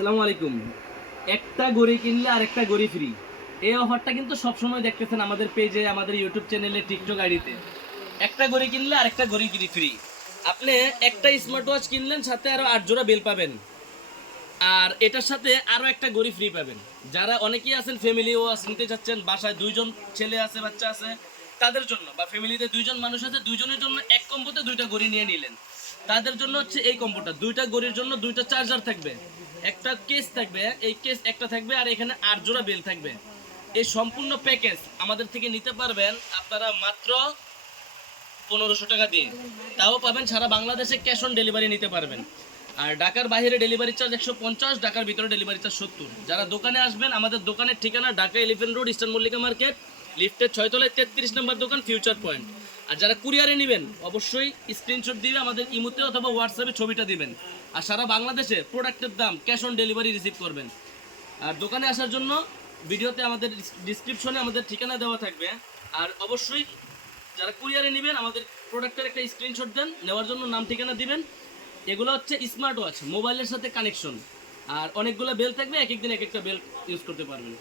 আসসালামু আলাইকুম। একটা গড়ি কিনলে আর একটা গড়ি ফ্রি এই অফারটা কিন্তু সবসময় দেখতেছেন আমাদের পেজে আমাদের ইউটিউব চ্যানেলে টিকটক আইডিতে। একটা গড়ি কিনলে আর একটা গড়ি কিনি ফ্রি আপনি একটা স্মার্ট ওয়াচ কিনলেন, সাথে আরও আট জোড়া বেল পাবেন। আর এটার সাথে আরও একটা গড়ি ফ্রি পাবেন। যারা অনেকেই আছেন ফ্যামিলি ওয়াচ নিতে চাচ্ছেন, বাসায় দুইজন ছেলে আছে, বাচ্চা আছে, তাদের জন্য বা ফ্যামিলিতে দুইজন মানুষ আছে, দুইজনের জন্য এক কম্বোতে দুইটা গড়ি নিয়ে নিলেন। তাদের জন্য হচ্ছে এই কম্বোটা দুইটা গড়ির জন্য দুইটা চার্জার থাকবে। একটা কেস থাকবে, এই কেস একটা থাকবে আর এখানে আট জোড়া বেল থাকবে। এই সম্পূর্ণ প্যাকেজ আমাদের থেকে নিতে পারবেন আপনারা মাত্র পনেরোশো টাকা দিয়ে। তাও পাবেন সারা বাংলাদেশে ক্যাশ অন ডেলিভারি নিতে পারবেন। আর ঢাকার বাইরে ডেলিভারি চার্জ একশো পঞ্চাশ, ঢাকার ভিতরে ডেলিভারি চার্জ সত্তর। যারা দোকানে আসবেন, আমাদের দোকানের ঠিকানা Dhaka elephant road eastern Mallika market লিফটের ছয়তলায় তেত্রিশ নম্বর দোকান ফিউচার পয়েন্ট আর যারা কুরিয়ারে নেবেন, অবশ্যই স্ক্রিনশট দিয়ে আমাদের ইমোতে অথবা হোয়াটসঅ্যাপে ছবিটা দিবেন। আর সারা বাংলাদেশে প্রোডাক্টের দাম ক্যাশ অন ডেলিভারি রিসিভ করবেন। আর দোকানে আসার জন্য ভিডিওতে আমাদের ডিসক্রিপশনে আমাদের ঠিকানা দেওয়া থাকবে। আর অবশ্যই যারা কুরিয়ারে নেবেন, আমাদের প্রোডাক্টের একটা স্ক্রিনশট দেন, নেওয়ার জন্য নাম ঠিকানা দিবেন। এগুলো হচ্ছে স্মার্ট ওয়াচ মোবাইলের সাথে কানেকশন আর অনেকগুলো বেল থাকবে, এক একদিন এক একটা বেল ইউজ করতে পারবেন।